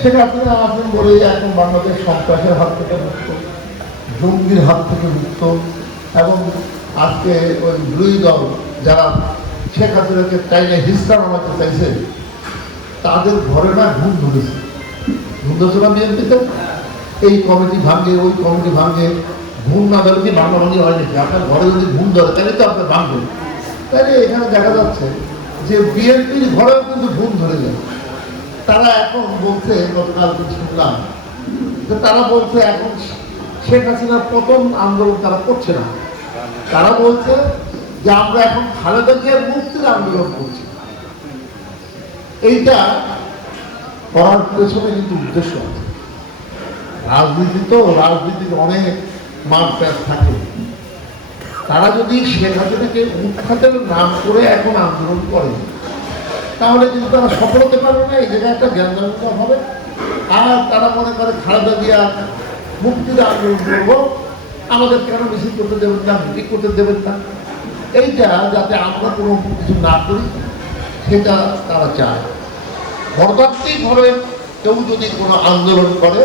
শেখ হাসিনা আছেন বলেই এখন বাংলাদেশ সন্ত্রাসের হাত থেকে মুক্ত, জঙ্গির হাত থেকে মুক্ত, এবং আজকে ওই বিরোধী দল যারা শেখ হাসিনাকে চাইলে হিস্সা নামাতে চাইছে, তাদের ঘরে না ঘুম ধরেছে। ঘুম ধরেছে না বিএনপিতে? এই কমিটি ভাঙে, ওই কমিটি ভাঙে, ঘুম না ধরে কি ভাঙা ভাঙি হয় নাকি? আপনার ঘরে যদি ঘুম ধরে, তাহলে তো আপনার ভাঙবে তাহলে এখানে দেখা যাচ্ছে যে বিএনপির ঘরেও কিন্তু ঘুম ধরে যায়। তারা এখন বলছে, গতকাল শুনলাম, যে তারা বলছে এখন শেখ হাসিনার পতন আন্দোলন তারা করছে না। তারা বলছে যে আমরা এখন খালেদা জিয়ার মুক্তির আন্দোলন করছি। এইটা করার পেছনে কিন্তু উদ্দেশ্য আছে। রাজনীতি তো, রাজনীতির অনেক মাঠ প্যাচ থাকে। তারা যদি শেখ হাসিনাকে উৎখাতের নাম করে এখন আন্দোলন করে তাহলে কিন্তু তারা সফল হতে পারবে না, এই জায়গায় একটা জ্ঞানদানতা হবে। আর তারা মনে করে খালেদা জিয়া মুক্তির আন্দোলন করব আমাদের কেন মিছিল করতে দেবেন না মিটিং করতে দেবেন না? এইটা যাতে আমরা কোনো কিছু না করি, সেটা তারা চায়। গণতান্ত্রিকভাবে কেউ যদি কোনো আন্দোলন করে,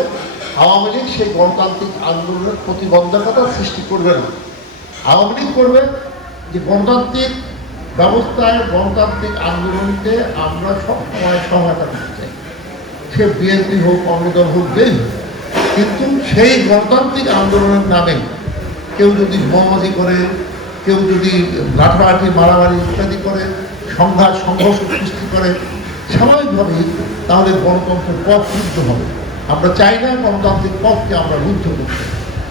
আওয়ামী লীগ সেই গণতান্ত্রিক আন্দোলনের প্রতিবন্ধকতা সৃষ্টি করবে না। আওয়ামী লীগ করবে যে গণতান্ত্রিক ব্যবস্থায় গণতান্ত্রিক আন্দোলনকে আমরা সবসময় সহায়তা করতে চাই। সে বিএনপি হোক অন্য দল হোক, যেই হোক। কিন্তু সেই গণতান্ত্রিক আন্দোলনের নামে কেউ যদি বোমাবাজি করে, কেউ যদি লাঠালাঠি মারামারি ইত্যাদি করে সংঘাত সংঘর্ষ সৃষ্টি করে, স্বাভাবিকভাবেই তাহলে গণতন্ত্রের পথ রুদ্ধ হবে। আমরা চাই না গণতান্ত্রিক পথকে আমরা রুদ্ধ করতে।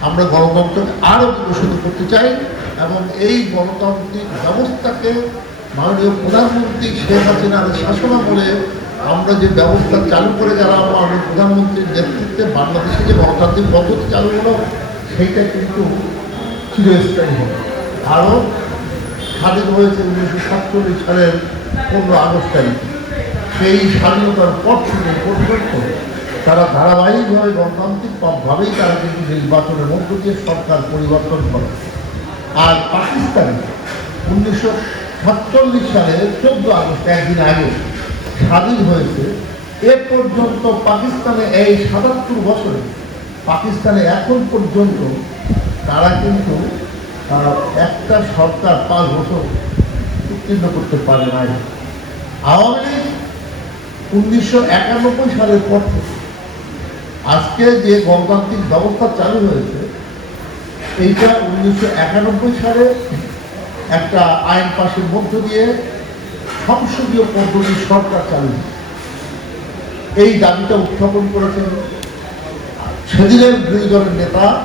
আমরা গণতন্ত্রকে আরও বিকশিত করতে চাই। এবং এই গণতান্ত্রিক ব্যবস্থাকে মাননীয় প্রধানমন্ত্রী শেখ হাসিনার শাসনামলে আমরা যে ব্যবস্থা চালু করে গেলাম মাননীয় প্রধানমন্ত্রীর নেতৃত্বে বাংলাদেশে যে গণতান্ত্রিক পদ্ধতি চালু হলো, সেইটা কিন্তু চিরস্থায়ী হবে। আরও স্বাধীন হয়েছে উনিশশো সাতচল্লিশ সালের পনেরো আগস্ট তারিখে। সেই স্বাধীনতার পর থেকে পর্যন্ত তারা ধারাবাহিকভাবে গণতান্ত্রিকভাবেই তারা কিন্তু নির্বাচনের মধ্য দিয়ে সরকার পরিবর্তন করে। আর পাকিস্তানে উনিশশো সাতচল্লিশ সালে চোদ্দ আগস্ট, একদিন আগে স্বাধীন হয়েছে। এ পর্যন্ত পাকিস্তানে এই সাতাত্তর বছরে, পাকিস্তানে এখন পর্যন্ত তারা কিন্তু একটা সরকার পাঁচ বছর উত্তীর্ণ করতে পারে নাই। আওয়ামী লীগ উনিশশো একানব্বই সালের পর থেকে আজকে যে গণতান্ত্রিক ব্যবস্থা চালু হয়েছে এইটা উনিশশো একানব্বই সালে একটা আইন পাশের মধ্য দিয়ে সংসদীয় পদ্ধতি সরকার চালু এই দাবিটা উত্থাপন করেছেন সেদিনের দুই দলের নেতা,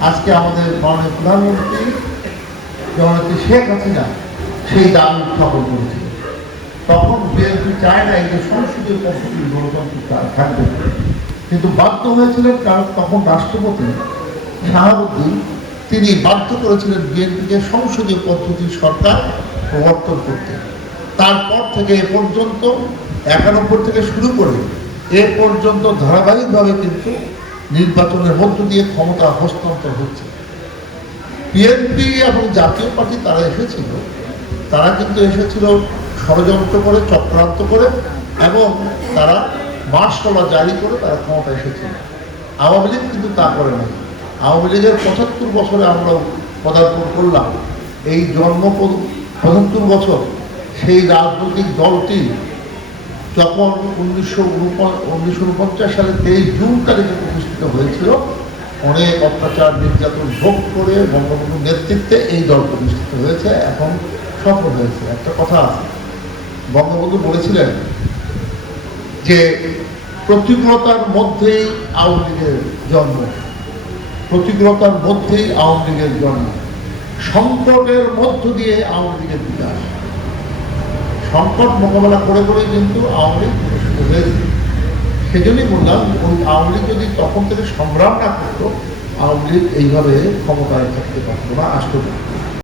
আজকে আমাদের মাননীয় প্রধানমন্ত্রী জননেত্রী শেখ হাসিনা সেই দাবি উত্থাপন করেছিল তখন বিএনপি চায় না এই যে সংসদীয় পদ্ধতি গণতন্ত্র তা- থাকবে। কিন্তু বাধ্য হয়েছিলেন কারণ তখন রাষ্ট্রপতি শাহাবুদ্দিন তিনি বাধ্য করেছিলেন বিএনপিকে সংসদীয় পদ্ধতির সরকার প্রবর্তন করতে। তারপর থেকে এ পর্যন্ত, একানব্বই থেকে শুরু করে এ পর্যন্ত ধারাবাহিকভাবে কিন্তু নির্বাচনের মধ্য দিয়ে ক্ষমতা হস্তান্তর হচ্ছে। বিএনপি এবং জাতীয় পার্টি তারা এসেছিল, তারা কিন্তু এসেছিল ষড়যন্ত্র করে, চক্রান্ত করে এবং তারা মার্শলা জারি করে তারা ক্ষমতা এসেছিল। আওয়ামী লীগ কিন্তু তা করে নাই। আওয়ামী লীগের পঁচাত্তর বছরে আমরা পদার্পণ করলাম। এই জন্ম পঁচাত্তর বছর সেই রাজনৈতিক দলটি যখন উনিশশো উনিশশো উনপঞ্চাশ সালে তেইশ জুন তারিখে প্রতিষ্ঠিত হয়েছিল, অনেক অত্যাচার, নির্যাতন ভোগ করে বঙ্গবন্ধুর নেতৃত্বে এই দল প্রতিষ্ঠিত হয়েছে, এখন সফল হয়েছে। একটা কথা বঙ্গবন্ধু বলেছিলেন যে প্রতিকূলতার মধ্যেই আওয়ামী লীগের জন্ম। প্রতিকূলতার মধ্যেই আওয়ামী লীগের জন্ম। সংকটের মধ্য দিয়ে আওয়ামী লীগের বিকাশ। সংকট মোকাবেলা করে করে কিন্তু আওয়ামী লীগ প্রতিষ্ঠিত হয়েছে। সেজন্যই বললাম, ওই আওয়ামী লীগ যদি তখন থেকে সংগ্রাম না করতো, আওয়ামী লীগ এইভাবে ক্ষমতায় থাকতে পারতো না, আসতো না।